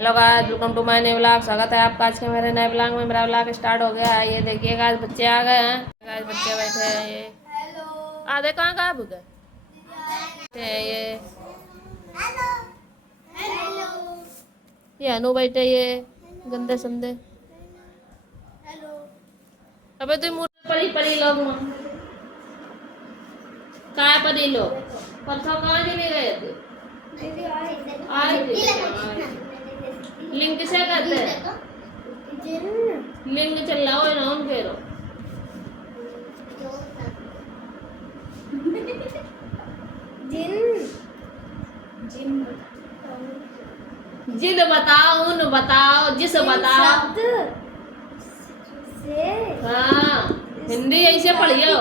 Hello guys, welcome to my new vlog. स्वागत है आपका आज के मेरे नए व्लॉग में। मेरा व्लॉग स्टार्ट हो गया है। ये देखिए गाइस, बच्चे आ गए हैं। गाइस बच्चे बैठे हैं। ये आधे कहाँ कहाँ भूखे बैठे हैं। ये अनु बैठे, ये गंदे संदे। अबे तुम मुझे पड़ी पड़ी लोग कहाँ पड़ी लोग परसों कहाँ चले गए थे। लिंक से करते हैं। लिंक चलाओ ना उन फेरो जिन बताओ उन बताओ जिस बताओ। हाँ, हिंदी ऐसे पढ़ियो,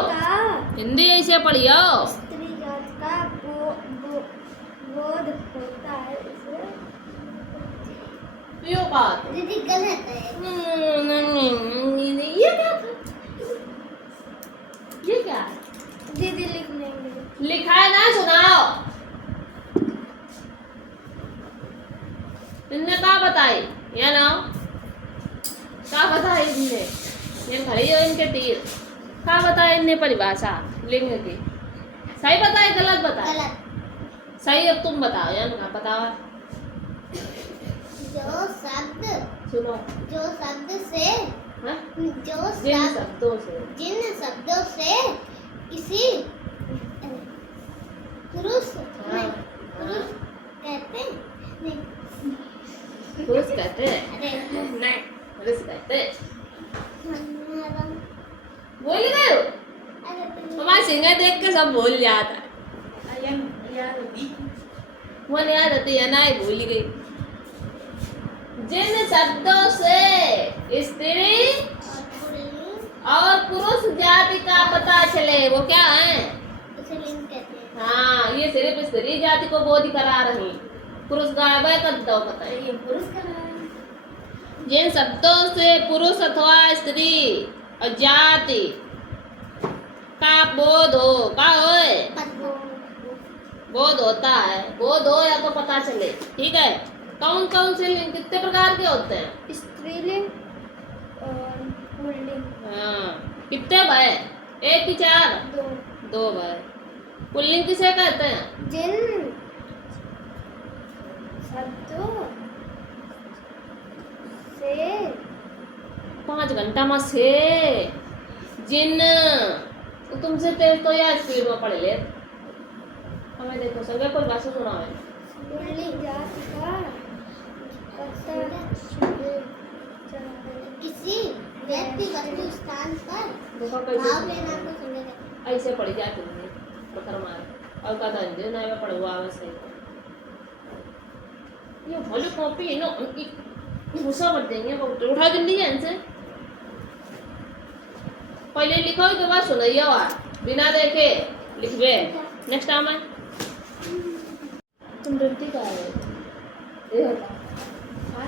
हिंदी ऐसे पढ़ियो। यो बात दीदी गलत है। ये क्या था? ये क्या है? दीदी लिख लेंगे। लिखा है ना, सुनाओ। इनने क्या बताई या ना क्या बताई इनने? ये घड़ी हो इनके तीर क्या बताया इनने परिभाषा लिंग की? सही बताए गलत बताए? गलत। सही। अब तुम बताओ या ना बताओ। जो शब्द सुनो, जो शब्द से हाँ? जो जिन शब्द शब्दों से जिन शब्दों से किसी पुरुष हाँ, पुरुष कहते नहीं पुरुष कहते हैं। अरे नहीं, पुरुष कहते हैं। हमारा बोल गए हो? अरे हमारे सिंगर देख के सब भूल जाता है। वो नहीं याद आती है ना, भूल गई। जिन शब्दों से स्त्री और पुरुष जाति का पता चले वो क्या है? उसे लिंग कहते हैं। हाँ, ये सिर्फ स्त्री जाति को बोध करा रही। पुरुष गायब कर दो पता है। ये पुरुष का नाम है। जिन शब्दों से पुरुष अथवा स्त्री और जाति का बोध हो का होए बोध होता है, बोध हो या तो पता चले। ठीक है। कौन कौन से लिंग कितने प्रकार के होते हैं? स्त्रीलिंग और पुल्लिंग। हाँ, कितने भाई? एक की चार? दो। दो भाई। पुल्लिंग किसे कहते हैं? जिन शब्दों से 5 घंटा में से जिन तुमसे तेज तो या स्पीड में पढ़ ले। हमें देखो सगे कोई भाषा सुना है। पुल्लिंग जाति का किसी व्यक्ति वस्तु स्थान पर देखो भाव कैसे लेना को संज्ञा कहते ऐसे पढ़ी जाती है पत्थर मार और का धंधे ना में पढ़वा वैसे। ये भोली कॉपी नो उनकी गुस्सा मत देंगे वो उठा जल्दी है इनसे। पहले लिखो के बाद सुनाइए और बिना देखे लिखवे। नेक्स्ट टाइम है तुम डरती का है ये होता हां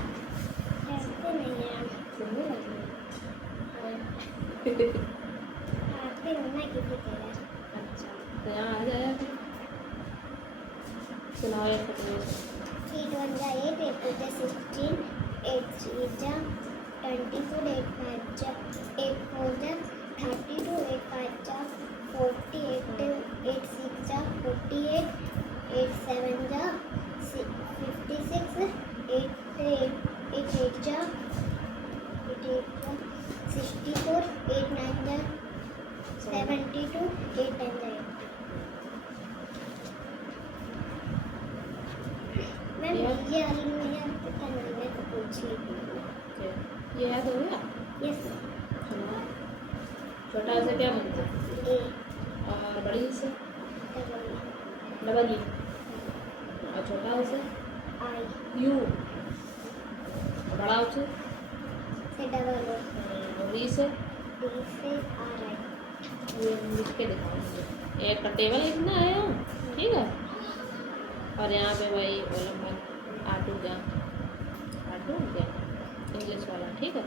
ऐसे नहीं है। सुनने लगे आते होना किसी तरह। अच्छा तो यहाँ आ जाए सुनाओ एक पता 8 1 जा 8 8 2 जा 16 8 3 जा 24 8 5 जा 8 4 जा 32 8 5 जा 48 8 6 जा 48 8 7 जा 56 8 8 जा 64 8 9 जा 72 8 10 जा 8। मैम ये वाली मुझे पता नहीं है तो पूछिए। ये याद हो गया? यस सुनाओ। छोटा से क्या बनता है? ए और बड़ी से डबल डबल ई और छोटा से आई यू और बड़ा से डबल ओ और ई से डी से आर आई। ये लिख के दिखाओ मुझे। एक का टेबल लिखना है यहाँ, ठीक है। और यहाँ पे भाई ओलंपिक आटू क्या इंग्लिश वाला, ठीक है।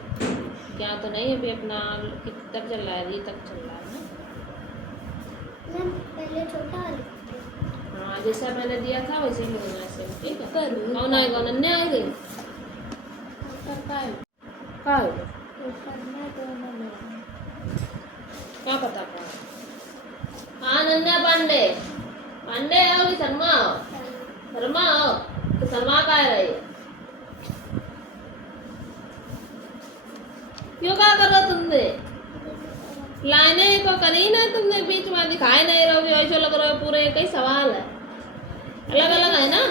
क्या तो नहीं अभी अपना कित तक चल रहा है? री तक चल रहा है ना? मैम पहले छोटा वाला हाँ, जैसा मैंने दिया था वैसे ही लिखना है, ठीक है। कौन आएगा? नन्हे आएंगे? कहाँ है वो? करना दोनों में क्या पता कहाँ? हाँ नन्या पांडे, पांडे आओ कि शर्मा आओ? शर्मा आओ तो शर्मा का है रही है? क्यों क्या कर रहे हो तुमने? लाइने को करी ना तुमने, बीच में दिखाई नहीं रहोगे, ऐसा लग रहा है पूरे कई सवाल है, अलग अलग है ना,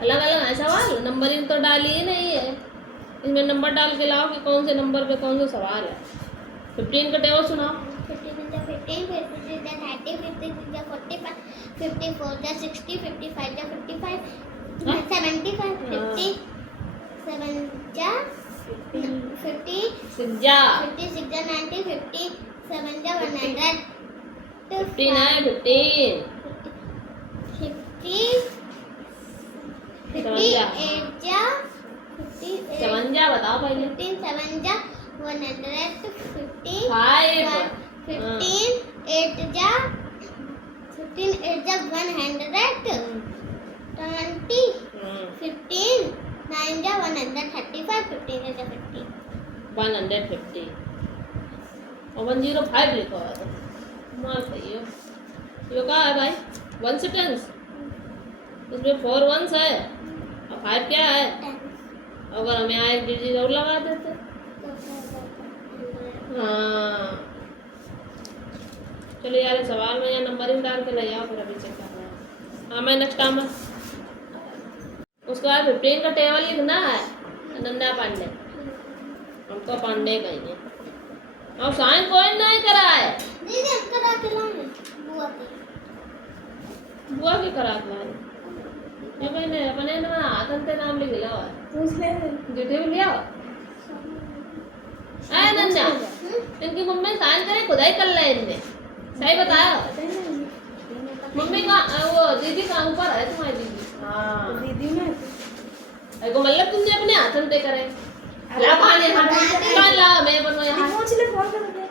अलग अलग है सवाल, नंबरिंग तो डाली ही नहीं है, इसमें नंबर डाल के लाओ कि कौन से नंबर पे कौन सा सवाल है। 15 का टेबल सुनाओ। 15 30 50 45 54 60 55 55 हाँ? 75 50 50 सिज्जा 56 90 50 7 100 15 है 15 57 बताओ पहले। 150 और 105 लिखो है तो मार सही हो। ये क्या है भाई? 1 सेंटेंस, उसमें 4 वंस है और 5 क्या है? अगर हमें यहाँ एक डिजिट और लगा देते। हाँ चलो यार, सवाल में या नंबरिंग डाल के ले आओ, फिर अभी चेक कर रहा हूँ। हाँ मैं नेक्स्ट काम है, उसके बाद 15 का टेबल लिखना है, नंदा पांडे, हमको पांडे कहेंगे। और साइन कोई नहीं करा है, बुआ की करा के ये मैंने अपने ना आतन के नाम लिख लिया है, डिटेल लिया है नन्या, इनकी मम्मी साइन करे खुदाई कर ले इनने, सही बताया। मम्मी का वो दीदी का ऊपर है, तुम्हारी दीदी। हाँ दीदी में अरे मतलब तुमने अपने हाथन पे करे ला पानी कान ला मैं बनो यहाँ पहुंच ले फोन कर दे।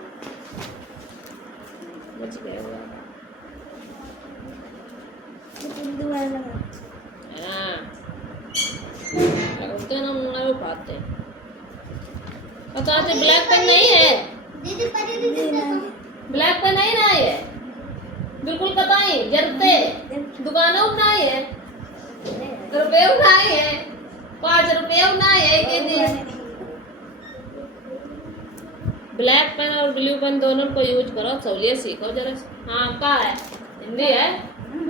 बच गया वो। दोबारा लगा। हाँ लगते ना मुंह में पाते पता है। ब्लैक पेन नहीं है, ब्लैक पेन नहीं ना ये, बिल्कुल कताई जरते दुकानों में नहीं है, रुपये नहीं है, 5 रुपये नहीं है के दिन। ब्लैक पेन और ब्लू पेन दोनों को यूज करो, सहूलियत सीखो जरा। हाँ क्या है? हिंदी है?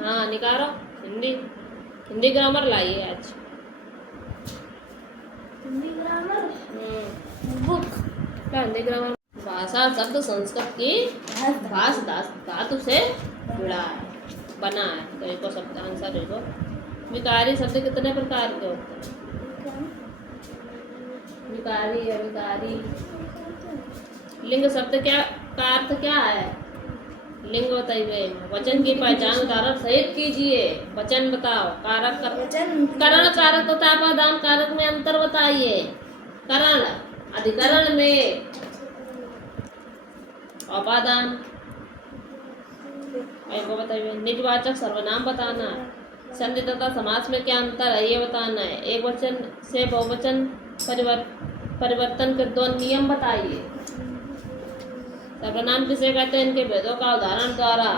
हाँ निकालो हिंदी, हिंदी ग्रामर लाइए आज। हिंदी ग्रामर बुक क्या? हिंदी ग्रामर भाषा शब्द संस्कृत की भाष धातु से जुड़ा है, बना है। तो एक शब्द आंसर देखो, विकारी शब्द कितने प्रकार के होते हैं? विकारी, अविकारी। लिंग शब्द क्या का अर्थ क्या है? लिंग बताइए। वचन की पहचान उदाहरण सहित कीजिए। वचन बताओ। कारक करण कारक तथा अपादान कारक में अंतर बताइए। करण अधिकरण में, अपादान को बताइए। निजवाचक सर्वनाम बताना है। संधि तथा समास में क्या अंतर है ये बताना है। एक वचन से बहुवचन परिवर्तन के 2 नियम बताइए। सर्वनाम किसे कहते हैं, इनके भेदों का उदाहरण द्वारा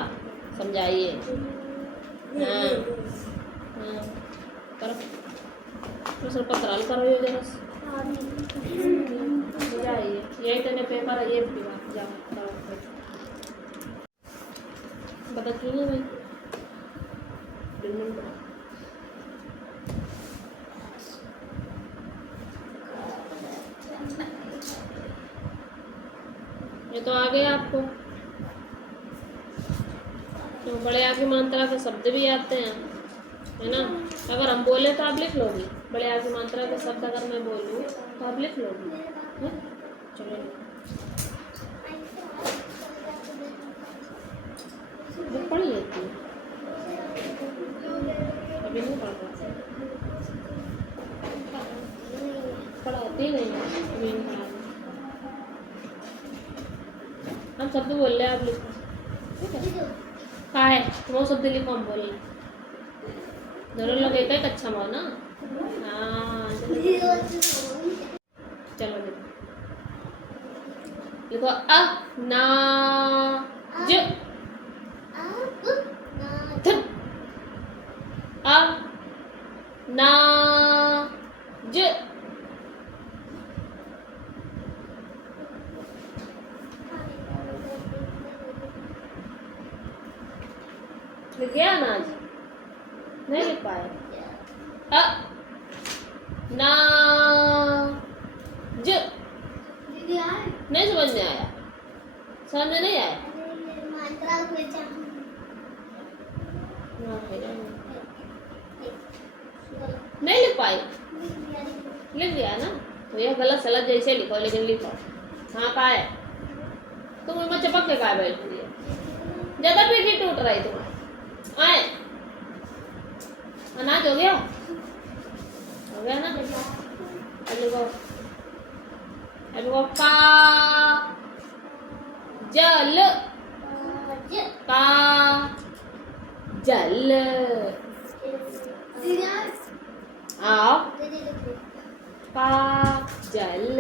समझाइए। हाँ हाँ करो, प्रश्न पत्र हल करो ये जरा जाइए। यही तेने पेपर है, ये जाओ करो बता क्यों भाई। ये तो आ गया आपको, तो बड़े आगे मात्रा के शब्द भी आते हैं, है ना। अगर हम बोले तो आप लिख लोगी। बड़े आगे मात्रा के शब्द अगर मैं बोलूँ तो आप लिख लोगी। चलो बुक पढ़ लेती हूँ, अभी नहीं पढ़ रहा, पढ़ाती नहीं अभी नहीं पढ़ा। हम शब्द बोल रहे हैं, आप लिखो ठीक है। का है वो शब्द लिखो, हम बोल रहे दोनों लोग एक अच्छा मानो ना। हाँ चलो लिखो। लिखो अ ना ज थ अ ना ज लिख गया अनाज? नहीं लिख पाए। अ ना ज दीदी आए नहीं समझ में आया? समझ में नहीं आया? मात्रा में नहीं लिख पाई? लिख दिया ना? तो यह गलत सलत जैसे लिखो, लेकिन लिखो। हाँ का है? तुम में चपक के का बैठ रही है? ज्यादा पीठी टूट रही तुम्हारी। आए अनाज हो गया? हो गया ना? अब लिखो का जल का जल। दीदी आए आओ दीदी देखो का जल।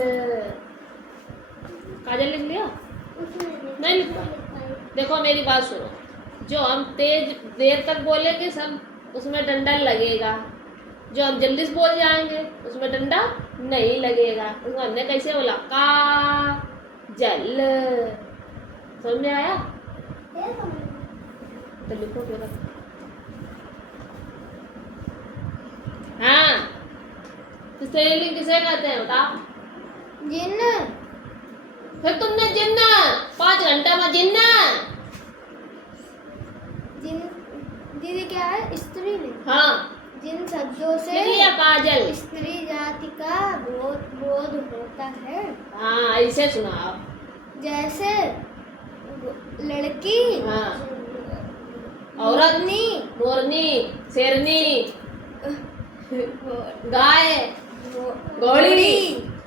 काजल लिख लिया? नहीं लिख पाए? देखो मेरी बात सुनो, जो हम तेज देर तक बोलेंगे सब उसमें डंडा लगेगा, जो हम जल्दी से बोल जाएंगे उसमें डंडा नहीं लगेगा। उसमें हमने कैसे बोला? का जल। समझ में आया? तो लिखो फिर। हाँ तो स्त्रीलिंग किसे कहते हैं बताओ? जिन्न फिर तुमने जिन्न 5 घंटे में जिन्न। जिन दीदी क्या है? स्त्रीलिंग। हाँ जिन शब्दों से लिख लिया काजल? स्त्री जाति का बोध होता है, हाँ ऐसे सुनाओ। जैसे लड़की, हाँ औरत, मोरनी, मोरनी, शेरनी, गाय, घोड़ी।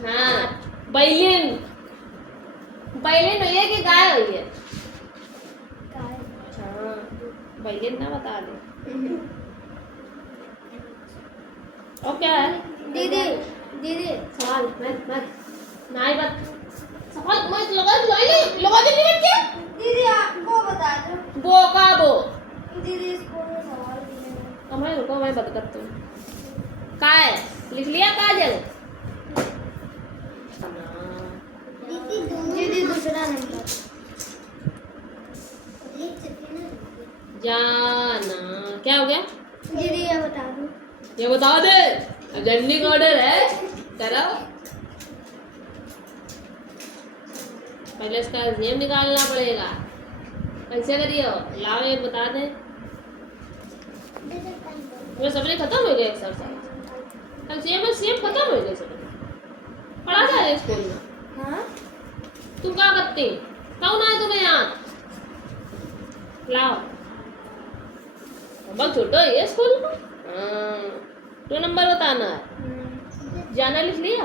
हाँ बैलिन। बैलिन हुई है कि गाय हुई है? हाँ बैलिन ना बता दे। और क्या है? दीदी दीदी सवाल मत मत नाई मत सवाल मत लगा दे नहीं क्या? दीदी आपको बता दो। बो का बो दीदी स्कूल में सवाल दिए हैं। मैं रुको मैं बता करती हूँ। काय लिख लिया काजल? दीदी दूसरा नंबर जाना। क्या हो गया? दीदी ये बता दो। ये बता दे। अजेंडिंग ऑर्डर है, करो। पहले इसका नियम निकालना पड़ेगा। कैसे करियो? लाओ ये बता दे। ये सबने खत्म हो गया एक्सरसाइज। कल सेम खत्म हो गया सब। पढ़ा था स्कूल में। हाँ तुम क्या करती? कौन आए तुम्हें यहाँ? लाओ बहुत छोटो है ये स्कूल में। हाँ 2 नंबर बताना है। जाना लिख लिया?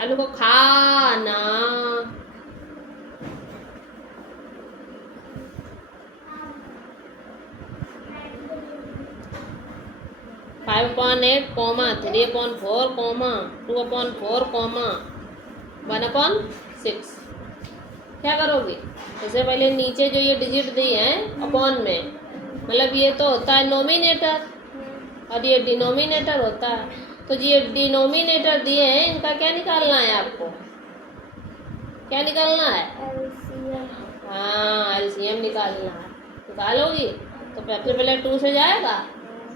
आलू को खाना। 5/8 कॉमा 3/4 कॉमा 2/4 कॉमा 1/6। क्या करोगे? सबसे पहले नीचे जो ये डिजिट दी हैं अपॉन में, मतलब ये तो होता है नोमिनेटर और ये डिनोमिनेटर होता है। तो ये डिनोमिनेटर दिए हैं, इनका क्या निकालना है आपको? क्या निकालना है? हाँ एलसीएम निकालना है। निकालोगी तो सबसे पहले 2 से जाएगा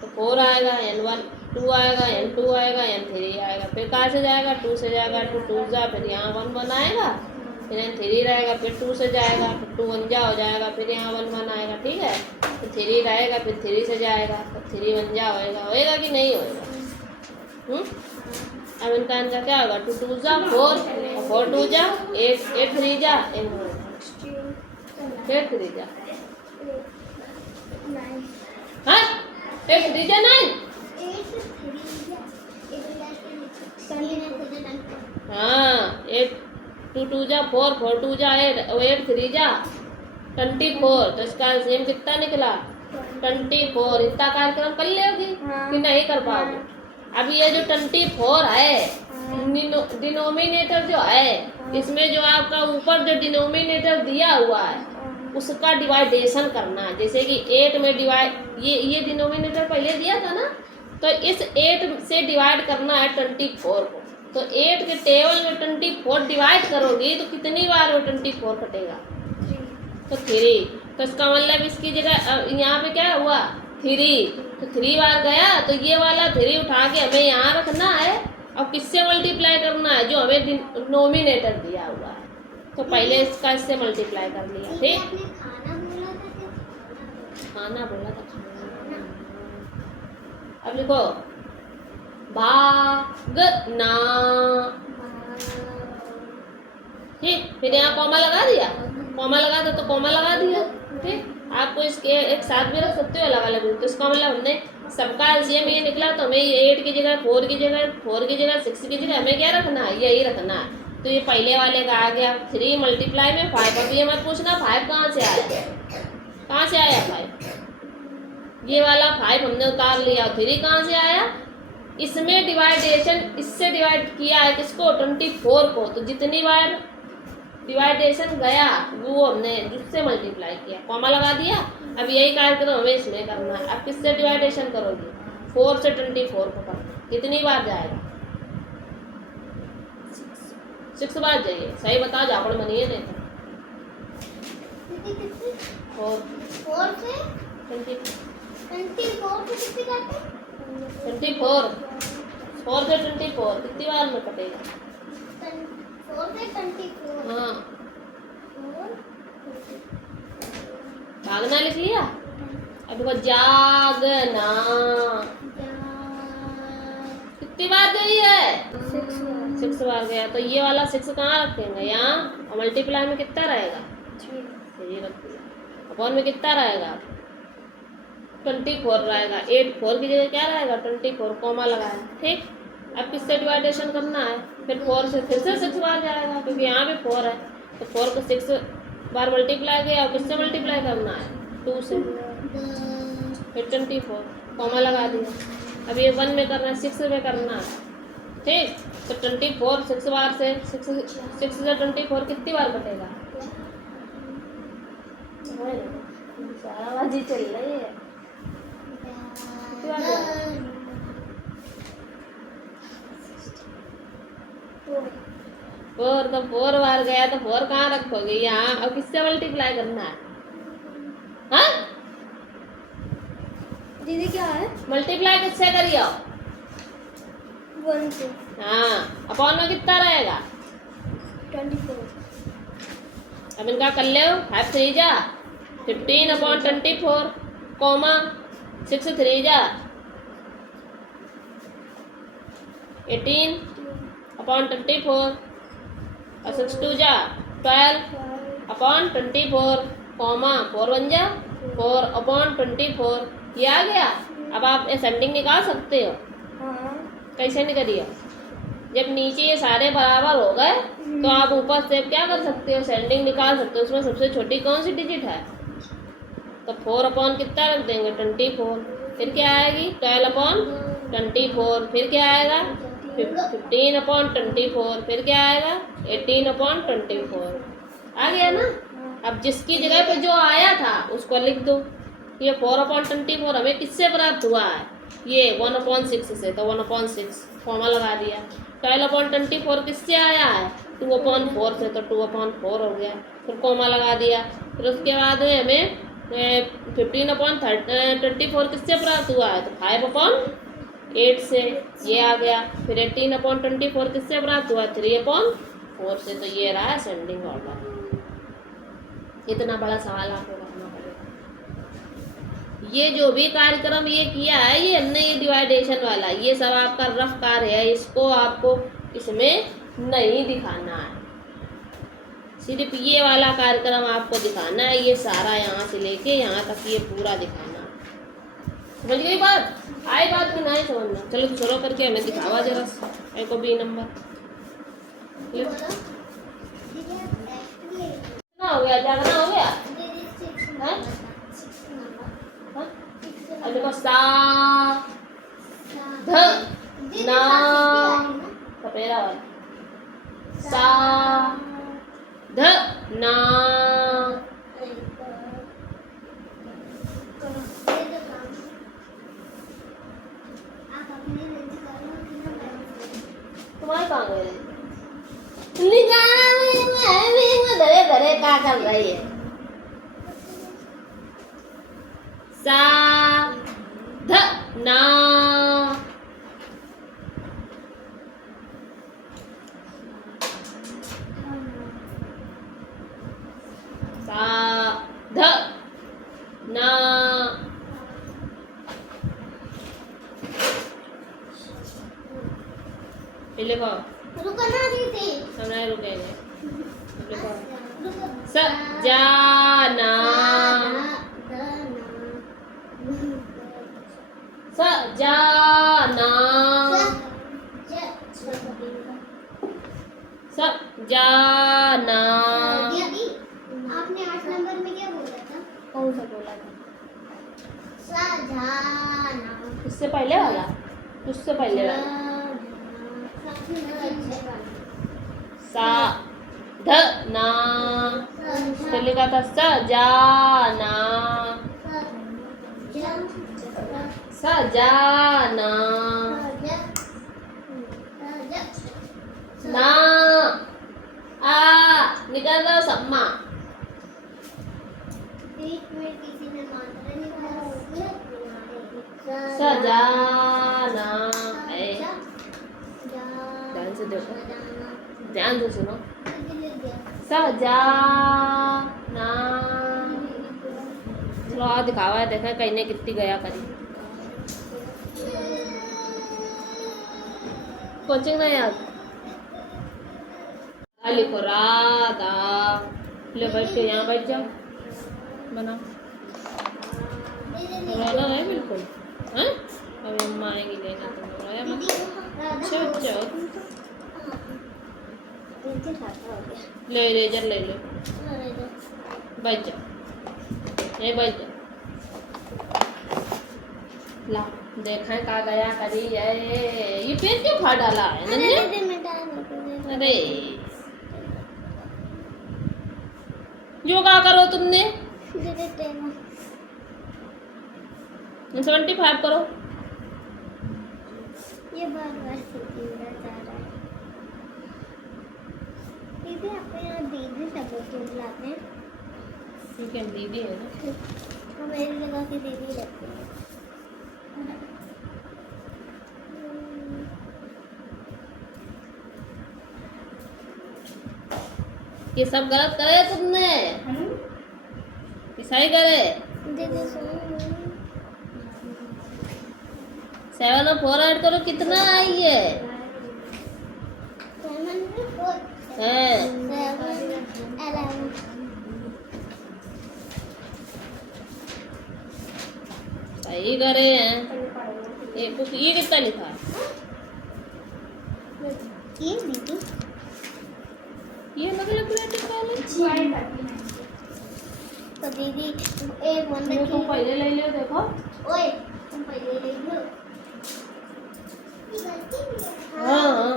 तो 4 आएगा, n1 2 आएगा, n2 आएगा, n3 आएगा। फिर कहाँ से जाएगा? 2 से जाएगा, 2 2 जा, फिर यहाँ 1 1 आएगा, फिर n3 रहेगा, फिर 2 से जाएगा, फिर 2 1 जा हो जाएगा, फिर यहाँ 1 1 आएगा। ठीक है, फिर 3 रहेगा, फिर 3 से जाएगा, फिर 3 1 जा होएगा। होएगा कि नहीं होएगा? अब इनका क्या होगा? 2 2 जा 4, 4 2 जा 8, 8 3 जा 8 3 जा। हाँ 8 3 जा 9। हाँ 8 2 2 जा 4, 4 2 जा 8, 8 3 जा 24। तो इसका सेम कितना निकला? 24। इतना कार्यक्रम कर लोगी कि नहीं कर पाओगे? अब ये जो 24 है डिनोमिनेटर जो है, इसमें जो आपका ऊपर जो डिनोमिनेटर दिया हुआ है उसका डिवाइडेशन करना है। जैसे कि 8 में डिवाइड, ये डिनोमिनेटर पहले दिया था ना, तो इस 8 से डिवाइड करना है 24 को। तो 8 के टेबल में 24 डिवाइड करोगी तो कितनी बार वो 24 कटेगा? तो 3। तो इसका मतलब इसकी जगह यहाँ पे क्या हुआ? 3। तो 3 बार गया, तो ये वाला 3 उठा के हमें यहाँ रखना है और किससे मल्टीप्लाई करना है? जो हमें डिनोमिनेटर दिया हुआ है। तो पहले इसका इससे मल्टीप्लाई कर लिया। ठीक, आपने खाना बोला था क्या? खाना बोला था, खाना। अब लिखो भागना। ठीक, फिर यहाँ कॉमा लगा दिया, कॉमा लगा दो तो कॉमा लगा दिया। ठीक, आपको इसके एक साथ भी रख सकते हो, अलग अलग भी। तो इसका मतलब हमने सबका एलसीएम ये निकला, तो हमें 8 की जगह 4 की जगह 4 की जगह 6 की जगह हमें क्या रखना है? यही रखना है। तो ये पहले वाले का आ गया 3 मल्टीप्लाई में 5। अब ये मत पूछना 5 कहाँ से आया, कहाँ से आया 5? ये वाला 5 हमने उतार लिया। 3 कहाँ से आया? इसमें डिवाइडेशन, इससे डिवाइड किया है किसको? 24 को। तो जितनी बार डिवाइडेशन गया वो हमने जिससे मल्टीप्लाई किया, कॉमा लगा दिया। अब यही कार्यक्रम हमें इसमें करना है। अब किससे डिवाइडेशन करोगे? 4 से 24 को करना। कितनी बार जाएगा? 6 बार जाइए। सही बता, जापड़ बनिए नहीं तो। 4 से 24 को कितनी काटे? 24। 4 से 24 कितनी बार में कटेगा? 4 से 24। हाँ, भागना लिख लिया। अब देखो जागना कितनी बार गई है? 6 बार गया। तो ये वाला 6 कहाँ रखेंगे? यहाँ। और मल्टीप्लाई में कितना रहेगा? 3 रख दिया। अपॉन में कितना रहेगा? 24 रहेगा। 8 4 की जगह क्या रहेगा? 24, कॉमा लगाया। ठीक, अब किससे डिवाइडेशन करना है? फिर 4 से फिर से 6 बार जाएगा, क्योंकि यहाँ पे 4 है। तो 4 को 6 बार मल्टीप्लाई किया, और किससे मल्टीप्लाई करना है? 2 से। फिर 24, कॉमा लगा दिया। अब ये 1 में करना है, 6 में करना है। ठीक, तो 24 6 बार से 6 से 24 कितनी बार कटेगा? सारा बाजी चल रही है। कितनी बार जाएगा? 4। तो 4 बार गया, तो 4 कहाँ रखोगे? यहाँ। अब किससे मल्टीप्लाई करना है? हाँ, दीदी क्या है? मल्टीप्लाई किससे करिए? 1 से। हाँ, अपॉन में कितना रहेगा? 24। अब इनका कर ले। 5 3 जा 15 अपॉन 24, कॉमा 6 3 जा 18 अपॉन 24, और 6 2 जा 12 अपॉन 24, कॉमा 4 1 जा 4 अपॉन 24। ये आ गया। अब आप असेंडिंग निकाल सकते हो। हाँ। कैसे निकालिए? जब नीचे ये सारे बराबर हो गए, तो आप ऊपर से क्या कर सकते हो? असेंडिंग निकाल सकते हो। उसमें सबसे छोटी कौन सी डिजिट है? तो 4 अपॉन कितना रख देंगे? 24। फिर क्या आएगी? 12 अपॉन 24। फिर क्या आएगा? 15 अपॉन 24। फिर क्या आएगा? 18 अपॉन 24। आ गया ना? अब जिसकी जगह पे जो आया था उसको लिख दो। ये 4 अपॉन 24 हमें किससे प्राप्त हुआ है? ये 1/6 से। तो 1/6 कॉमा लगा दिया। 12 अपॉन 24 किससे आया है? 2/4 से। तो 2/4 हो गया। फिर कॉमा लगा दिया। फिर उसके बाद हमें 15 अपॉन 24 किससे प्राप्त हुआ है? तो 5/8 से। ये आ गया। फिर 18 अपॉन 24 किससे प्राप्त हुआ? 3/4 से। तो ये रहा असेंडिंग ऑर्डर। इतना बड़ा सवाल आपको करना पड़ेगा। ये जो भी कार्यक्रम ये किया है, ये हमने ये डिवाइडेशन वाला, ये सब आपका रफ कार्य है। इसको आपको इसमें नहीं दिखाना है। सिर्फ ये वाला कार्यक्रम आपको दिखाना है। ये सारा यहाँ से लेके यहाँ तक ये पूरा दिखाना है। समझ गई बात? आई बात की नहीं समझना? चलो शुरू करके हमें दिखावा जरा ए को बी नंबर कितना हो गया? जागना हो गया? हाँ? अब देखो सा ध ना मेरा वाला सा ध ना आप अपने लंच करो कि ना तुम्हारे कहाँ गए लिजाना में धरे धरे क्या कर रही है सा ध ना सा ध ना लिखो रुको ना दीदी हम नहीं रुकेंगे लिखो रुको सजाना सजाना सजाना आपने 8 नंबर में क्या बोला था? कौन सा बोला था सजाना इससे पहले वाला उससे पहले वाला सा ध ना तो लिखा था सजाना सजाना ना आ निकाल दो सम्मा बीच में किसी ने मात्रा निकाला सजाना ध्यान से देखो ध्यान से सुनो सजाना चलो और दिखावा है देखा कहीं ने कितनी गया करी कोचिंग नहीं यार लिखो राधा ले बैठ के यहाँ बैठ जाओ बनाओ रोना है बिल्कुल हैं अभी अम्मा आएंगी लेने तुम रोया मत अच्छा बच्चा हो तुम ले इरेजर ले लो बैठ जाओ ये बैठ जाओ ला देखा का गया करी है ये पेन क्यों फाड़ डाला है नन्हे अरे जो क्या करो तुमने 75 करो ये बार बार सीखना चाह रहा है दीदी आपको यहाँ दीदी सब क्यों बुलाते हैं ठीक है दीदी है ना हम मेरी जगह की दीदी लगती है ये सब गलत करे तुमने ये सही करे दीदी सुनो 7 और 4 ऐड करो कितना आई है 7 हैं 11 सही करे हैं ये कितना लिखा है ये दीदी ये मतलब कॉलेज तो दीदी एक बंदा ये तुम पहले ले लियो देखो ओए तुम पहले ले लो हाँ हाँ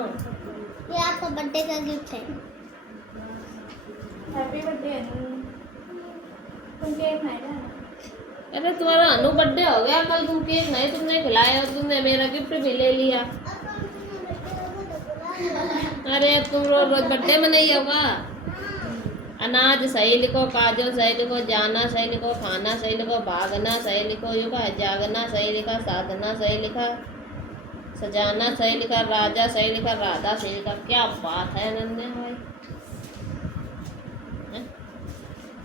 ये आपका बर्थडे का गिफ्ट है हैप्पी बर्थडे तुम केक खाएगा अरे तुम्हारा अनु बर्थडे हो गया कल तुम केक नहीं तुमने खिलाया और तुमने मेरा गिफ्ट भी ले लिया अरे तुम रोज रोज बर्थडे में नहीं होगा अनाज सही लिखो काजल सही लिखो जाना सही लिखो खाना सही लिखो भागना सही लिखो युगा जागना सही लिखा साधना सही लिखा सजाना सही लिखा राजा सही लिखा राधा सही लिखा क्या बात है नन्हे भाई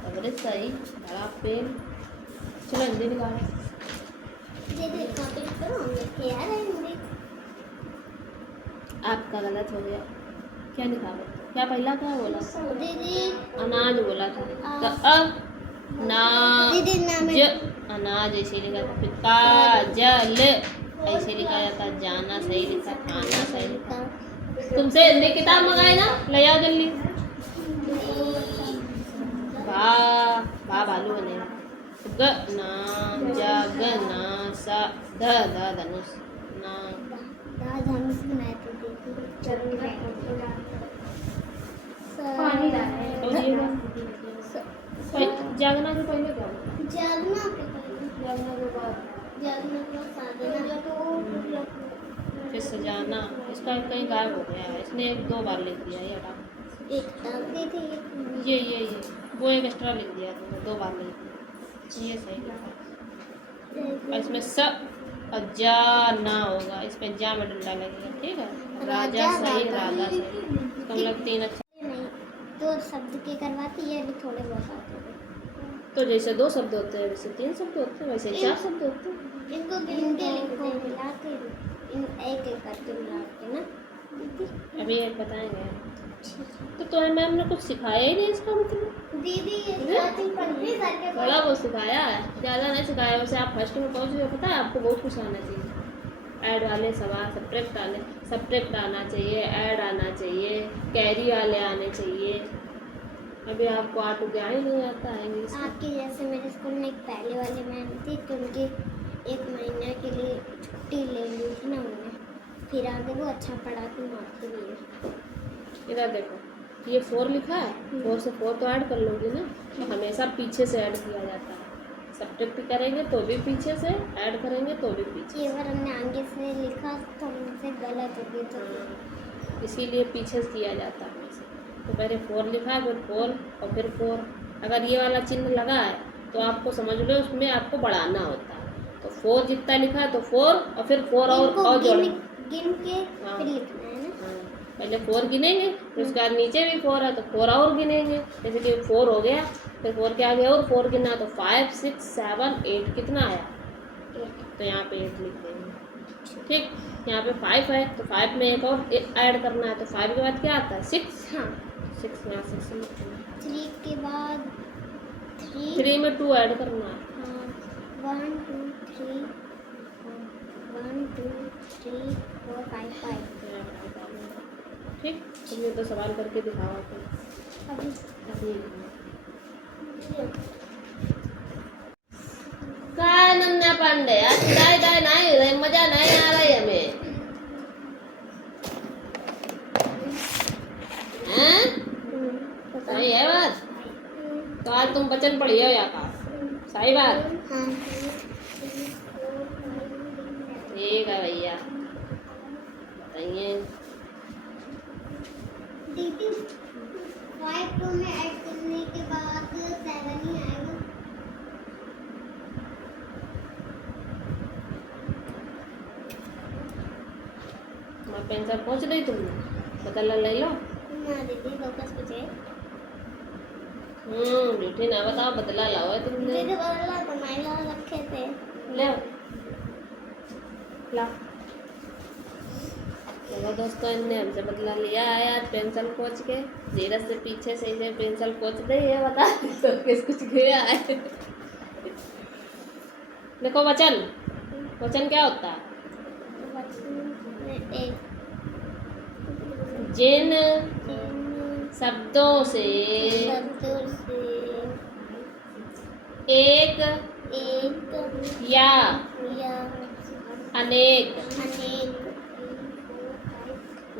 कवरेज सही बड़ा पेन चलो हिंदी निकालो दीदी कॉपी करो हम लिख के आ रहे हैं हिंदी आपका गलत हो गया क्या लिखा हुआ क्या पहला क्या बोला दीदी अनाज बोला था तो ना दीदी नाम ज अनाज ऐसे लिखा था फिर काजल ऐसे लिखा जाता जाना सही लिखा खाना सही लिखा तुमसे हिंदी किताब मंगाए ना ले आओ जल्दी भा भा भालू बनेगा ग ना ज ग ना सा ध ध धनुष ना धनुष बनाए थे दीदी पानी डालना है। और ये जागना के पहले क्या होता है? जागना के पहले, जागना के बाद जागना के बाद साधना तो फिर सजाना। इसका कहीं गायब हो गया है, इसने एक दो बार लिख दिया ये हटा। एक तब दी थी ये वो एक एक्स्ट्रा लिख दिया तुमने, दो बार लिख दिया, ये सही लिखा। और इसमें स और जा ना होगा, इसमें जा में डंडा लगेगा, ठीक है। राजा सही, राधा सही, इसका मतलब 3 अक्षर। नहीं, दो शब्द के करवाती है, अभी थोड़े बहुत आते हैं। तो जैसे 2 शब्द होते हैं वैसे 3 शब्द होते हैं, वैसे 4 शब्द होते हैं। इनको गिन के लिखते हैं, मिला के इन एक एक करके मिला के ना दीदी। अभी एक बताएंगे। तो तुम्हें मैम ने कुछ सिखाया ही नहीं इसका मतलब? दीदी ये स्टार्टिंग पढ़ती करके थोड़ा बहुत सिखाया है, ज़्यादा नहीं सिखाया। वैसे आप फर्स्ट में पहुँच गए, पता है आपको बहुत कुछ आना चाहिए। ऐड वाले सवाल, सब्ट्रैक्ट आना चाहिए, ऐड आना चाहिए, कैरी वाले आने चाहिए। अभी आपको ऑटो क्या ही नहीं आता है इंग्लिश। आपके जैसे मेरे स्कूल में एक पहले वाली मैम थी, तो उनकी 1 महीने के लिए छुट्टी ले ली थी ना उन्होंने, फिर आगे वो अच्छा पढ़ाती मारती भी है। इधर देखो, ये 4 लिखा है, 4 से 4 तो ऐड कर लोगी ना, तो हमेशा पीछे से ऐड किया जाता है। सब्ट्रैक्ट करेंगे तो भी पीछे से, ऐड करेंगे तो भी पीछे। ये बार हमने आगे से लिखा तो हमसे गलत हो गई, तो इसीलिए पीछे से किया जाता है हमेशा। तो पहले 4 लिखा है, फिर 4 और फिर 4। अगर ये वाला चिन्ह लगा है तो आपको समझ लो उसमें आपको बढ़ाना होता है। तो 4 जितना लिखा है तो 4 और फिर 4 इनको और जोड़। गिन के हाँ। फिर लिखना है ना। हाँ, पहले 4 गिनेंगे, फिर उसके बाद नीचे भी 4 है तो 4 और गिनेंगे। जैसे कि 4 हो गया, फिर 4 के आगे और 4 गिना, तो 5 6 7 8 कितना आया? 8 तो यहाँ पे 8 लिख देंगे, ठीक। यहाँ पे 5 है तो 5 में एक और ऐड करना है, तो 5 के बाद क्या आता है? 6। हाँ 6 यहाँ 6 लिखते हैं। 3 के बाद 3 में 2 ऐड करना है। 1 2 3 1 2 3 4 5 5। ठीक, तुम ये तो सवाल करके दिखाओ तो अभी काय नन्या पांडे, आज काय काय नहीं रही, मजा नहीं आ रही हमें, हैं? सही है बात। तो आज तुम वचन पढ़ी हो या का? सही बात। हाँ ठीक है भैया, बताइए। दीदी 5 2 में ऐड करने के बाद 7 ही आएगा। तुम्हारा पेंसिल पहुँच गई, तुमने बदला ले लो। ना दीदी वापस पूछे। झूठी ना बताओ, बदला लाओ है तुमने। दीदी बदला तो महिला रखे थे। ले ला। चलो दोस्तों, इनने हमसे बदला लिया है आज पेंसिल पोंछ के। धीरे से पीछे से इसे पेंसिल पोंछ दे, ये बता तो किस कुछ गया है। देखो वचन, वचन क्या होता है? जिन शब्दों से एक या अनेक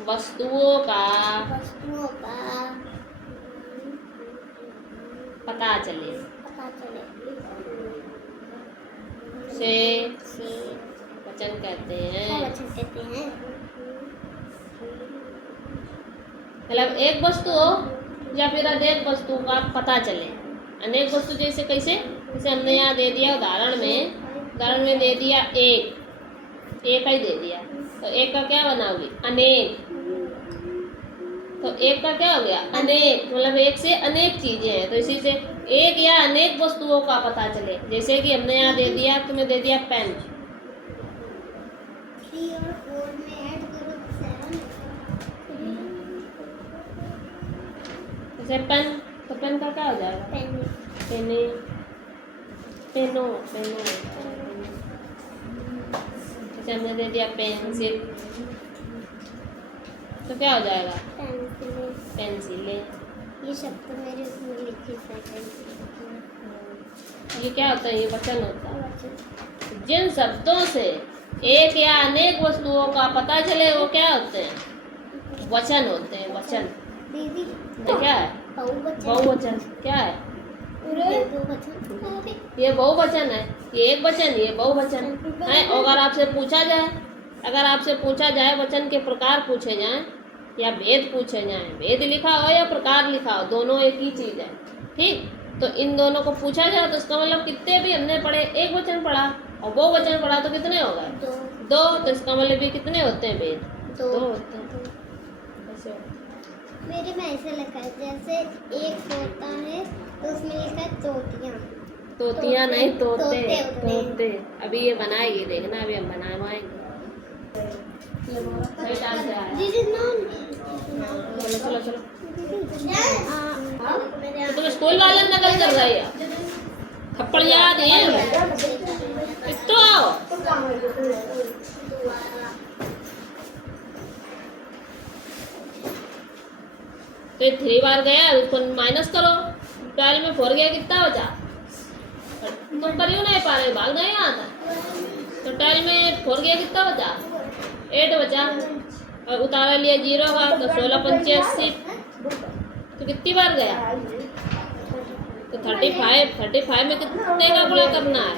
वस्तुओं का पता चले से वचन कहते हैं। मतलब एक वस्तु हो या फिर अनेक वस्तु का पता चले। अनेक वस्तु जैसे कैसे? जैसे हमने यहाँ दे दिया उदाहरण में दे दिया एक ही दे दिया, तो एक का क्या बनाओगी? अनेक। तो एक का क्या हो गया? अनेक, मतलब एक से अनेक चीजें हैं, तो इसी से एक या अनेक वस्तुओं का पता चले। जैसे कि हमने यहाँ दे दिया, तुम्हें दे दिया पेन। 3 और 4 में ऐड करो तो 7। जैसे पेन, तो पेन का क्या हो जाएगा? पेने, पेनो, पेनो। जैसे हमने दे दिया पेंसिल, तो क्या हो जाएगा? पेंसिलें। ये शब्द मेरे उसमें लिखे थे। ये क्या होता है? ये वचन होता है। जिन शब्दों से एक या अनेक वस्तुओं का पता चले वो क्या होते हैं? वचन होते हैं, वचन। दीदी ये क्या है? बहुवचन। बहुवचन क्या है? ये बहुवचन। ये बहुवचन है, ये एक वचन, ये बहुवचन है। अगर आपसे पूछा जाए, अगर आपसे पूछा जाए वचन के प्रकार पूछे जाएं या भेद पूछे जाएं, भेद लिखा हो या प्रकार लिखा हो, दोनों एक ही चीज है, ठीक। तो इन दोनों को पूछा जाए तो इसका मतलब कितने भी हमने पढ़े, एक वचन पढ़ा और बहुवचन पढ़ा तो कितने हो गए? दो। तो इसका मतलब ये कितने होते हैं भेद? दो होते हैं। ऐसे होते हैं। मेरे में ऐसे लिखा है जैसे एक होता है तो उसमें लिखा है तोतियां। तोतियां नहीं, तोते। तोते होते हैं। तोते। अभी ये बनाएगी, देखना अभी हम बनवाएंगे। सही टाइम से आया। दीदी चलो चलो चलो। मेरे तुम स्कूल वाले नकल कर रही हो, थप्पड़ याद है तो आओ। तो ये 3 बार गया, उसको माइनस करो। 12 में 4 गया, कितना बचा? तुम कर नहीं पा रहे, भाग गए यहाँ तक। तो 12 में 4 गया, कितना बचा? 8 बचा। और उतारा लिया 0 का, तो 16 पंचे 80। तो कितनी बार गया? तो 35 में कितने का गुणा करना है?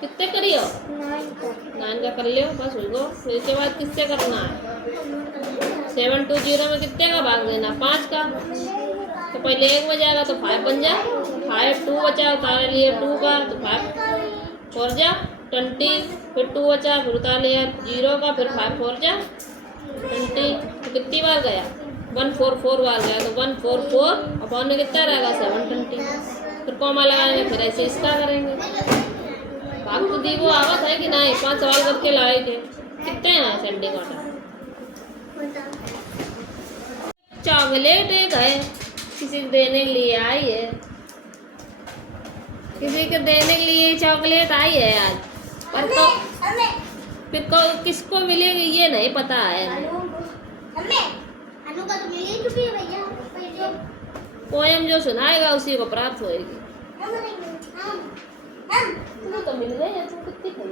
कितने करियो? 9 का कर लियो, बस उसको। फिर इसके बाद किससे करना है? 7 2 0 में कितने का भाग देना? 5 का। तो पहले 1 में जाएगा तो 5 बन जाए। 5 2 बचा, उतार लिए 2 का, तो 5 4 जा 20। फिर 2 बचा, फिर उतार लिया 0 का, फिर 5 4 जा 20। तो कितनी बार गया? 144 बार गया। तो 144 अपॉन में कितना रहेगा? 720। फिर कॉमा लगाएंगे, फिर ऐसे इसका करेंगे। भाग तो दी वो आवत है कि नहीं? 5 सवाल करके लाए थे। कितने हैं सेंडिंग ऑर्डर? चॉकलेट एक है, किसी को देने के लिए आई है, किसी को देने के लिए चॉकलेट आई है आज। पर तो फिर किसको मिलेगी ये नहीं पता है। अनु का तो मिली चुकी है भैया। पोयम जो सुनाएगा उसी को प्राप्त होएगी। तुम्हें तो मिल गई है, तुम कितनी खाई?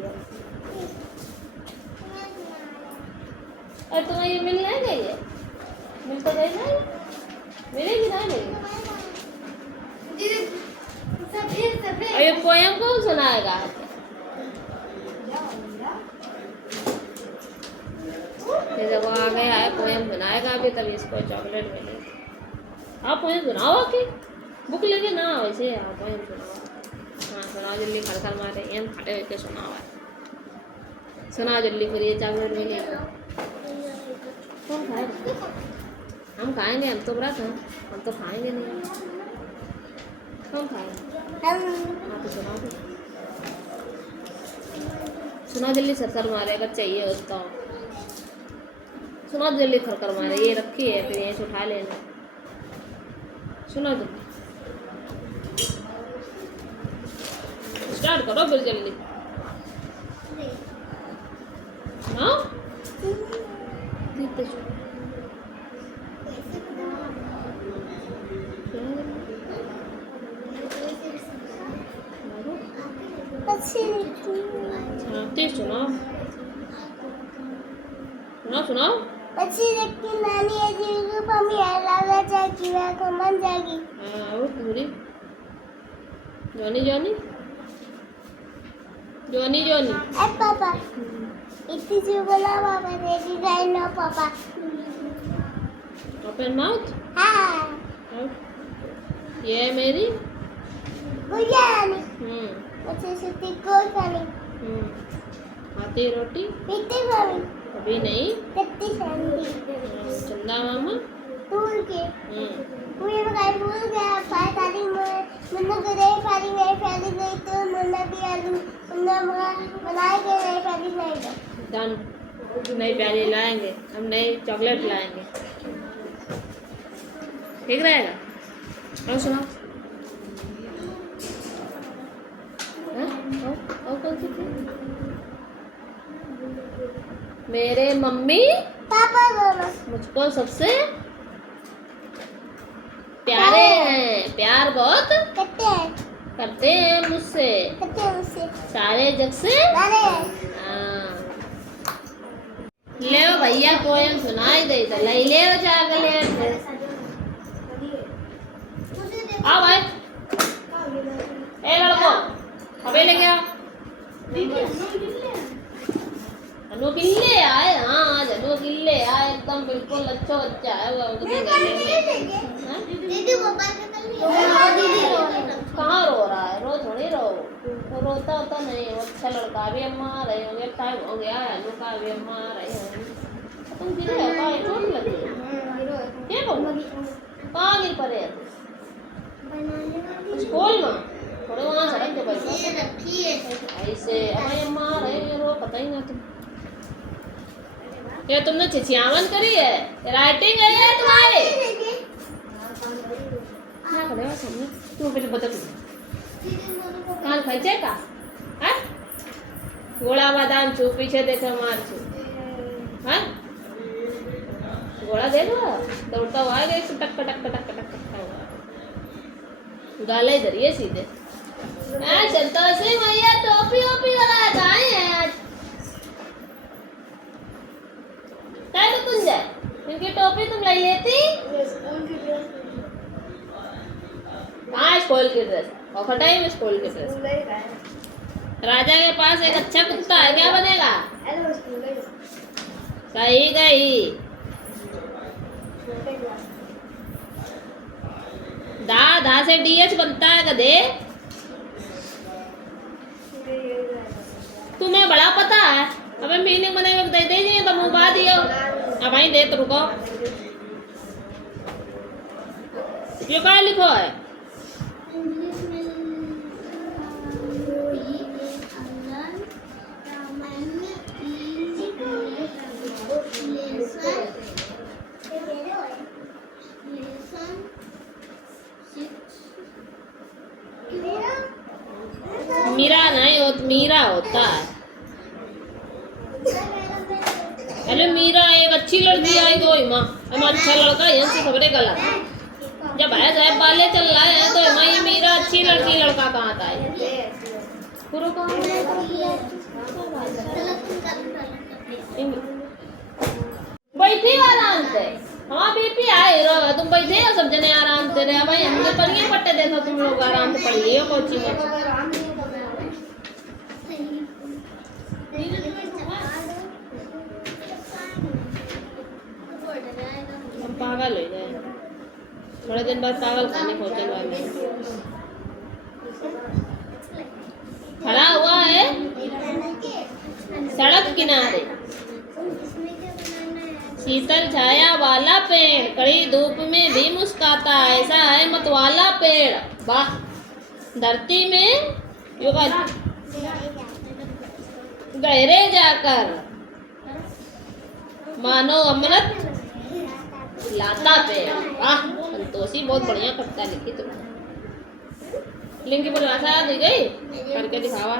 और तुम्हें ये मिल नहीं गई है? मिल तो गई ना, मिलेगी ना मिलेगी। और ये पोयम कौन सुनाएगा? ये देखो आ गया है, पोयम सुनाएगा अभी, तभी इसको चॉकलेट मिलेगी। आप पोयम सुनाओ कि बुक लेके ना वैसे आप पोयम सुनाओ। हाँ सुनाओ जल्दी, खड़खड़ मारे एम खड़े होके सुनाओ, सुनाओ जल्दी, फिर ये चॉकलेट मिलेगा। कौन खाएगा? हम खाएंगे, हम तो व्रत हैं, हम तो खाएंगे नहीं। कौन खाएगा? हाँ तो सुना दो, सुना जल्दी, सरसर मारेगा चाहिए उसका। सुना जल्दी, खरखर मारे। ये रखी है, फिर यहीं से उठा लेना। सुना जल्दी, स्टार्ट करो फिर जल्दी। हाँ सुनाओ सुनाओ सुनाओ। પછી વ્યક્તિ નાની અજીવી પમી આલાવા જાગી વા કમન જાગી हाँ वो पूरी जॉनी जॉनी जॉनी जॉनी। એ પાપા इतनी जो बोला पापा रेडी राइट नो पापा। Open mouth. हाँ ये है मेरी गुड़िया रानी हम्म मुझे सुती गोल खानी आती रोटी पीते खानी अभी नहीं। कत्ती शांति चंदा मामा दूर के पूरे मकान भूल गया फाय तारी मुन्ना गए फारी गई फैली गई तो मुन्ना भी आलू मुन्ना बनाए गए नहीं फैली नहीं गए डन। नई प्याली लाएंगे हम, नई चॉकलेट लाएंगे, ठीक रहेगा। और सुनाओ और कौन सी थी? मेरे मम्मी पापा दोनों मुझको सबसे प्यारे हैं, प्यार बहुत करते हैं मुझसे, कत्ते मुझसे सारे जग से। नारे हाँ ले भैया पोयम सुनाई दे तो ले ले जाकर ले आओ भाई ए लड़को अबे ले गया अनु किल्ले आए हाँ आज अनु किल्ले आए एकदम बिल्कुल अच्छा बच्चा है वो दीदी वो बात कर ली कहाँ रो रहा है रो थोड़ी रो वो रोता होता नहीं वो अच्छा लड़का भी अम्मा आ रहे होंगे टाइम हो गया है अनु का भी अम्मा आ रहे होंगे तुम गिरे हो कहाँ चोट लगी क्या बोल कहाँ गिर पड़े बनाने वाली स्कूल में थोड़े वहाँ सड़क के बस ये रखी है ऐसे हमारी अम्मा आ रहे हैं रो पता ही ना तुम ये तुमने चिचियावन करी है राइटिंग है ये तुम्हारे क्या करेगा सामने तू पहले बता तू कान खाई का हाँ गोला बादाम छू पीछे देखो मार छू हाँ गोला देखो दौड़ता हुआ है टक टक टक टक टक टक हुआ गाले इधर ये सीधे संतोषी भैया टोपी ओपी लगा कहाँ है आज क्या तो तुम जाए इनकी टोपी तुम ले लेती कहाँ स्कूल की ड्रेस और खटाई में स्कूल की ड्रेस राजा के पास एक अच्छा कुत्ता है क्या बनेगा सही गई दा धा से डीएच बनता है गधे तुम्हें बड़ा पता है अबे मीनिंग बने हुए दे दे तो मुंह बा दियो अब भाई दे तो रुको ये क्या लिखो है इंग्लिश में रोही अंगन रामायण में easy to lesson lesson 6 Meera नहीं हो मीरा होता है अरे मीरा एक अच्छी लड़की आई तो माँ हम अच्छा लड़का यहाँ से खबरें गलत जब है साहब बाले चल रहा है तो माँ ये मीरा अच्छी लड़की लड़का कहाँ था पूरा कहाँ बैठी हो आराम से हाँ बीपी आए रहो तुम बैठे हो सब जने आराम से रहे भाई हमने पढ़िए पट्टे देखो तुम लोग आराम से पढ़ लियो कोचिंग में हम पागल हो जाए थोड़े दिन बाद पागल खाने पहुंचने वाले खड़ा हुआ है सड़क किनारे शीतल छाया वाला पेड़ कड़ी धूप में भी मुस्काता ऐसा है मत वाला पेड़ वाह धरती में योगा गहरे जाकर मानो अमृत लाता पेड़ वाह संतोषी बहुत बढ़िया कविता लिखी तुमने लिंग की परिभाषा दी गई करके दिखावा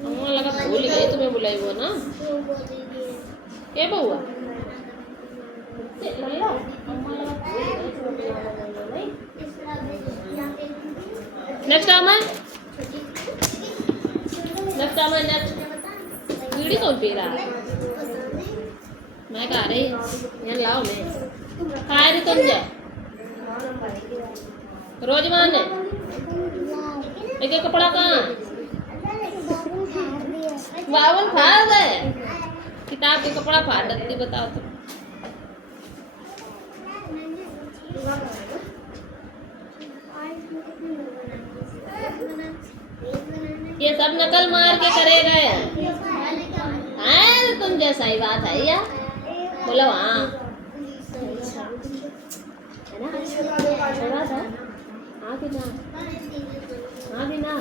अम्मा लगा भूल गई तुम्हें बुलाई वो ना क्या बहुआ नेक्स्ट आमा नेक्स्ट आमा नेक्स्ट बीड़ी कौन पी रहा है मैं कहा रही यहाँ लाओ मैं खा रही तुम जा रोज मान है एक कपड़ा कहाँ बावन फाड़ दे किताब के कपड़ा फाड़ देती बताओ तुम ये सब नकल मार के करेगा यार तुम जैसा ही बात है यार बोलो हाँ हाँ कि ना हाँ कि ना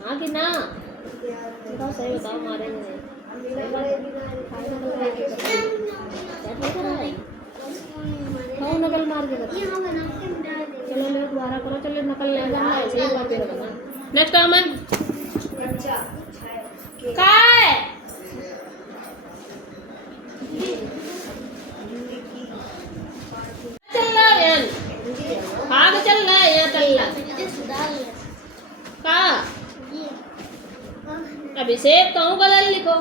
हाँ कि ना बताओ सही बताओ मारेंगे नहीं नकल मार के बताओ चलो ले दोबारा करो चलो नकल ले जाना ऐसे ही बात करना नेक्स्ट टाइम है काय चल रहा है भाग चल रहा है यहाँ चल रहा का अभी सेब कहूँ कलर लिखो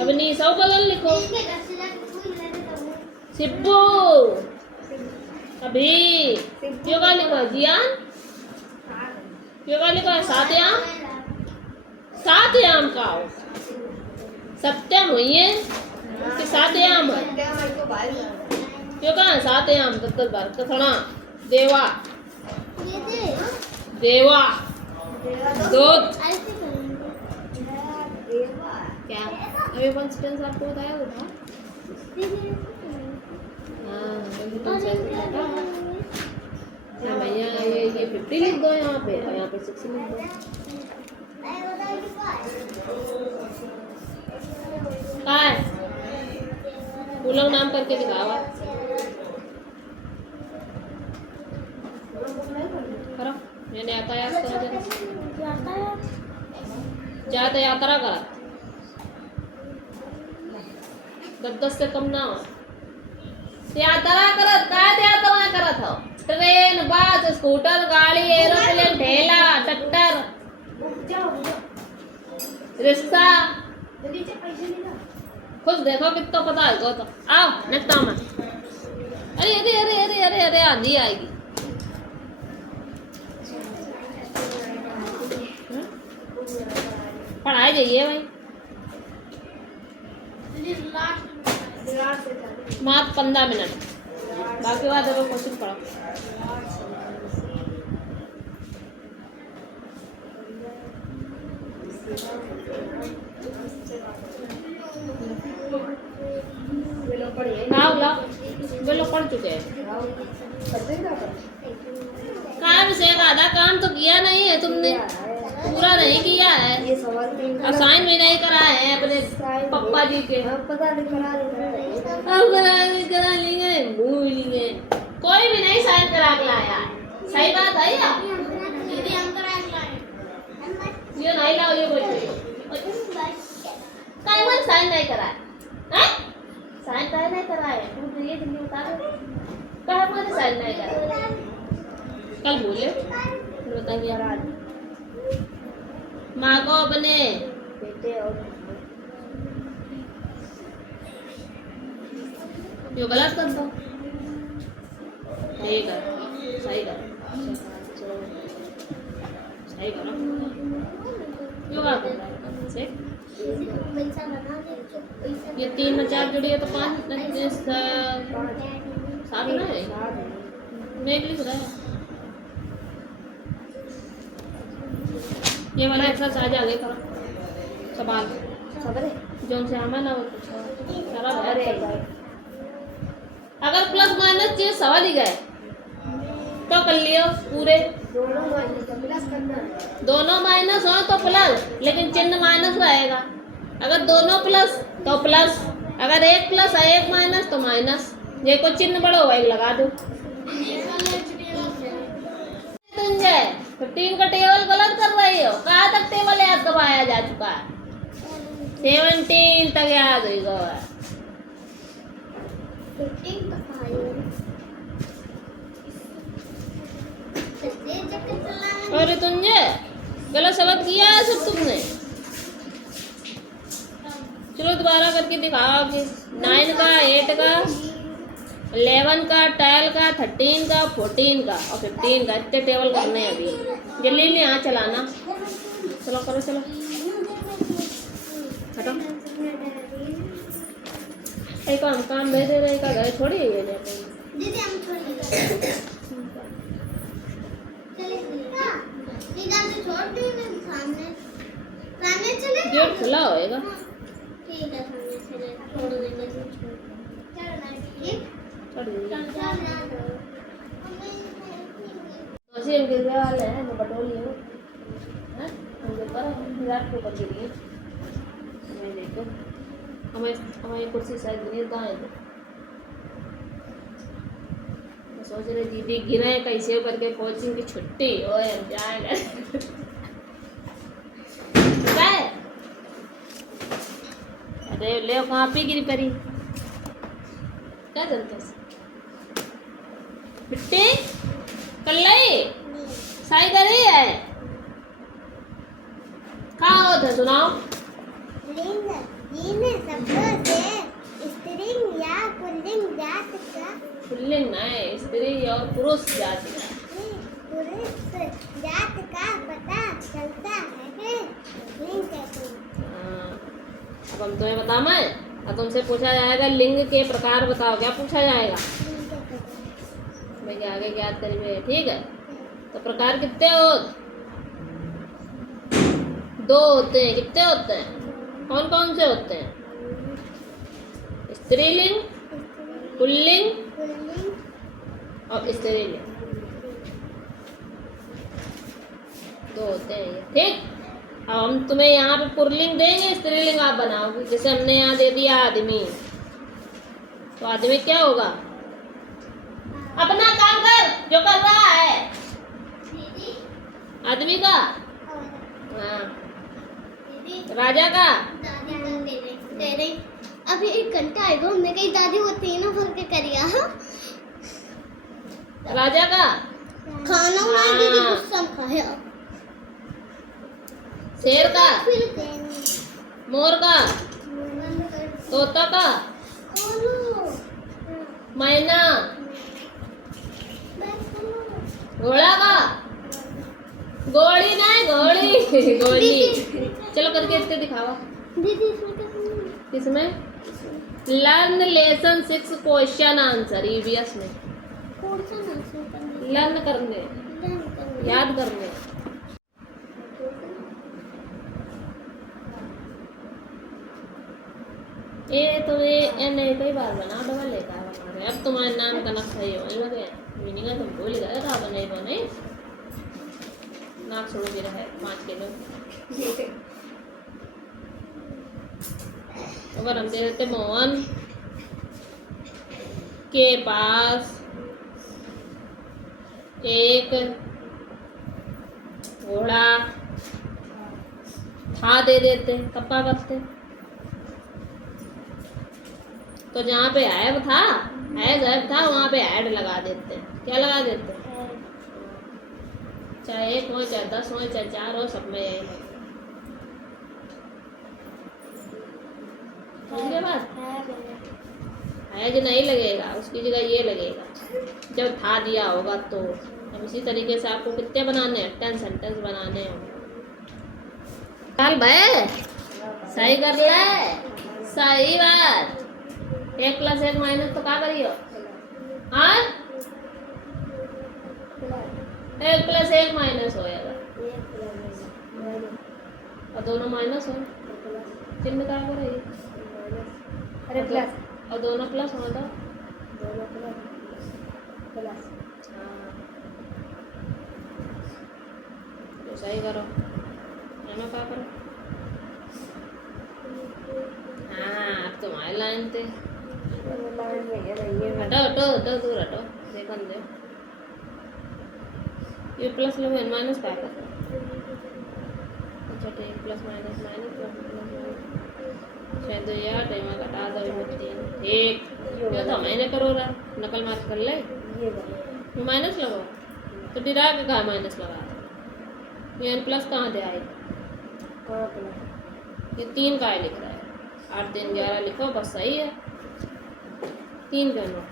अब नहीं सौ कलर लिखो सिब्बू अभी क्यों का लिखो जियान क्यों का लिखो है सातयाम का हो सत्यम हुई है कि सातयाम है क्यों कहा है सातयाम दत्तर बार कथना देवा देवा दूध क्या अभी वन सेंटेंस आपको बताया वो था हाँ भैया ये 50 लिख दो यहाँ पे और यहाँ पे 60 लिख दो कहाँ है वो लोग नाम करके दिखावा करो मैंने यातायात करा जाते यात्रा करा 10 से कम ना हो यात्रा करत काय यात्रा करत हो ट्रेन बस स्कूटर गाड़ी एरोप्लेन ठेला ट्रैक्टर रिक्शा खुद देखो कितना पता है को तो आओ नेक्स्ट टाइम अरे अरे अरे अरे अरे अरे आंधी आएगी पढ़ाई जाइए भाई मात्र 15 मिनट बाकी बात है क्वेश्चन पढ़ो लो पढ़ चुके हैं काम से आधा काम तो किया नहीं है तुमने पूरा नहीं किया है असाइन भी नहीं करा है अपने पप्पा जी के करा लेंगे भूल गए कोई भी नहीं साइन करा के लाया सही बात है या ये नहीं लाओ ये बोल कई बार साइन नहीं करा है साइन काहे नहीं करा है तुम तो ये जल्दी बता दो कहा मैंने साइन नहीं करा कल बोले बताइए यार आज माँ को अपने बेटे और यो गलत कर दो ठीक है सही कर सही करो क्यों बात कर रहा है ये 3 में 4 जुड़ी है तो 5 7 ना है नहीं लिख रहा है ये वाला एक्सरसाइज आगे करो सवाल जो से हमें ना सारा अगर प्लस माइनस चीज सवाल ही गए तो कर लियो पूरे दोनों माइनस हो तो प्लस लेकिन चिन्ह माइनस रहेगा अगर दोनों प्लस तो प्लस अगर एक प्लस है एक माइनस तो माइनस ये को चिन्ह बड़ा हुआ लगा दो 15 का टेबल गलत कर रही हो कहाँ तक टेबल याद करवाया जा चुका है 17 तक याद होगा अरे तुमने गलत सबक किया है सब तुमने चलो दोबारा करके दिखाओ कि 9 का 8 का 11 का 12 का 13 का 14 का और 15 का इतने टेबल करने हैं अभी जल्दी जल्दी यहाँ चलाना चलो करो चलो हटो एक काम भेज दे रहे का घर छोड़ी है दीदी हम छोड़ सामने चले गेट खुला होएगा ठीक है सामने चले छोड़ देंगे तो इनके वाले हैं जो बटोली हो उनके पर विराट को कर दिए मैं देखो हमारी कुर्सी शायद गिर दाएं तो सोच रहे दीदी गिरे कैसे करके कोचिंग की छुट्टी हो जाएगा अरे ले कहाँ पे गिरी परी क्या चलते बिट्टी कल साई कर रही है क्या होता है सुनाओ। लिंग इन शब्दों से स्त्रीलिंग या पुल्लिंग जात का पुल्लिंग नहीं, स्त्री और पुरुष जाति का। पुरुष जात का पता चलता है। लिंग कहते हैं। हाँ, अब हम तुम्हें बताएं। अब तुमसे पूछा जाएगा लिंग के प्रकार बताओ, क्या पूछा जाएगा। लिंग कहते हैं। भाई आगे याद करिए, ठीक है। तो प्रकार कितने हो, 2 होते हैं। कितने होते हैं, कौन कौन से होते हैं। स्त्रीलिंग, पुल्लिंग पुल्लिंग और स्त्रीलिंग, 2 होते हैं ये, ठीक। अब हम तुम्हें यहाँ पे पुल्लिंग देंगे, स्त्रीलिंग आप बनाओगे। जैसे हमने यहाँ दे दिया आदमी, तो आदमी क्या होगा। अपना काम कर जो कर रहा है आदमी का। हाँ, राजा का। अभी 1 घंटा आएगा, हमने कही दादी वो 3 भर के करिया। राजा का खाना उन्होंने दीदी गुस्सा में खाया। शेर का, मोर का, तोता का, मैना, घोड़ा का। घोड़ी नहीं, घोड़ी घोड़ी। चलो करके इतने दिखावा। दीदी किसमें, learn lesson 6 question answer EVS में। कौन सा नाम लर्न करने, याद करने। ये तो ये नहीं, कई बार बना डबल लेकर हमारे। अब तुम्हारे नाम का नक्शा ये होने लगे, मीनिंग तुम भूल गए था। बने बने नाक छोड़ो भी रहे 5 किलो। अगर हम दे देते मोहन के पास एक घोड़ा था, दे देते, तब क्या करते। तो जहाँ पे ऐब था, ऐब था, वहाँ पे ऐड लगा देते। क्या लगा देते, चाहे 1 हो, चाहे 10 हो, चाहे 4 हो, सब में यही है। समझे बात। है जो नहीं लगेगा, उसकी जगह ये लगेगा जब था दिया होगा तो। अब इसी तरीके से आपको कितने बनाने हैं, 10 सेंटेंस बनाने होंगे। चल भाई सही कर ले, सही बात। 1 + 1 माइनस तो क्या करियो। हाँ, 1 + 1 माइनस होएगा और दोनों माइनस हो, चिन्ह क्या करेगी। अरे प्लस, और दोनों प्लस हो तो प्लस। तो सही करो, है ना। क्या करो। हाँ, अब तुम्हारी लाइन थे। हटो हटो हटो, दूर हटो, देखन दे। ये प्लस लो, माइनस क्या कर। अच्छा ठीक, plus minus minus plus minus 6 2 8, में घटा दो 3। ठीक, ये तो मैंने करो रहा, नकल मार कर ले। ये माइनस लगाओ तो डिरा के कहा माइनस लगा। ये n प्लस कहाँ दे आई, ये 3 का है लिख रहा है। 8 3 11 लिखो, बस सही है। 3 का नोट,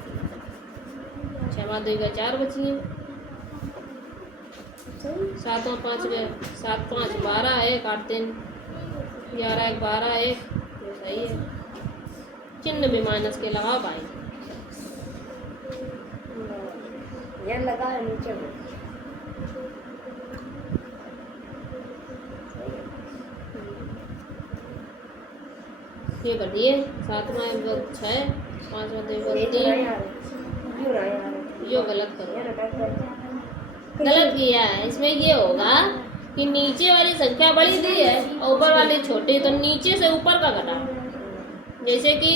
6 + 2 = 4 बची है। 7 और 5 गए, 7 5 12, 1 8 3 11 1 12 1, तो सही है। चिन्ह भी माइनस के लगाओ भाई। ये लगा है नीचे में। ये बढ़िए। 7 में 6, 5 में 2 3, यो गलत करो, गलत किया है। इसमें ये होगा कि नीचे वाली संख्या बड़ी दी है और ऊपर वाली छोटी, तो नीचे से ऊपर का घटा। जैसे कि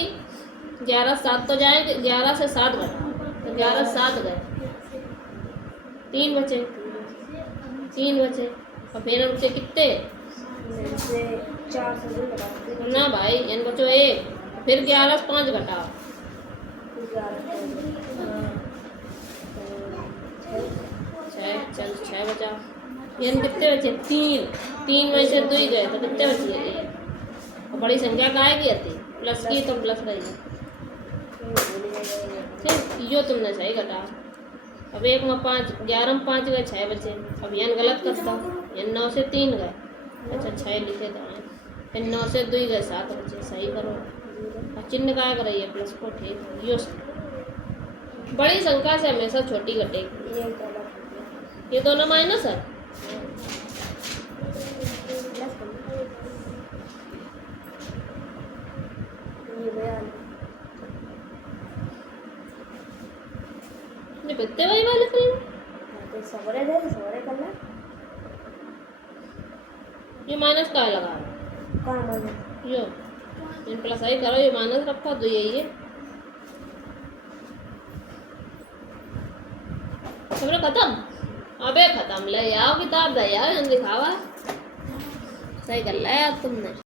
11 7 तो जाएंगे, 11 से 7 घटा तो 11 7 गए, 3 बचे, 3 बचे। और फिर उनसे कितने 4 से 2 घटा ना भाई, n बचो 1, फिर 11 से 5 घटाओ। 6 चल 6 बचा, n कितने बचे 3। 3 में से 2 गए तो कितने बच गए? और बड़ी संख्या काहे की आती? प्लस की तो प्लस करिए। ठीक, यो तुमने सही घटा। अब 1 में 5, 11 में 5 गए, 6 बचे। अब यन गलत करता हूँ, यन 9 से 3 गए, अच्छा 6 लिखे तो हैं। फिर 9 से 2 गए, 7 बचे, सही करो। और चिन्ह क्या कराइए? प्लस को, ठीक है, यो सही। बड़ी संख्या से हमेशा छोटी घटेगी। ये दोनों माइनस है। ये कितने वही वाले कर ये माइनस का लगा यो इन प्लस आई करो, ये माइनस रखो तो यही है। समझो खत्म। अबे खत्म ले आओ किताब दे यार, दिखावा सही कर लिया तुमने।